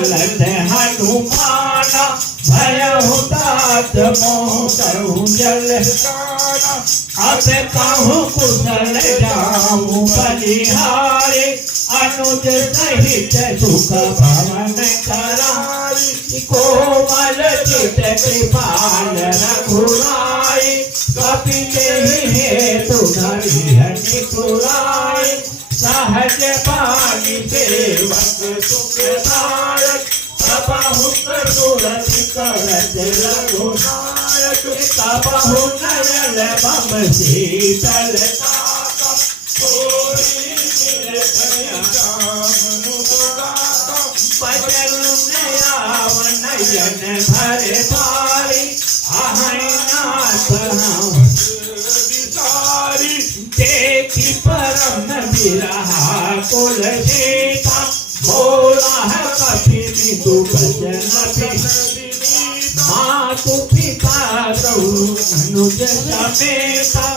चलत हनुमान भयहु तात मोहु जल अब कहूँ कुशल जाऊँ बलिहारी अनुज सहित सुख भवन कराई कोमल चित कृपाल रघुराई कपिते हेतु धरि पुराई सहज पानी सेवक सुखदायक सबहु तुरति करत रघुनायक सबहु नयन मम शीतल बचन नयन भरे पारी आहनाथ देखी परम बिरहा कुल सीता बोला है कपि बिदु बचन मातु पिता अनुज समेता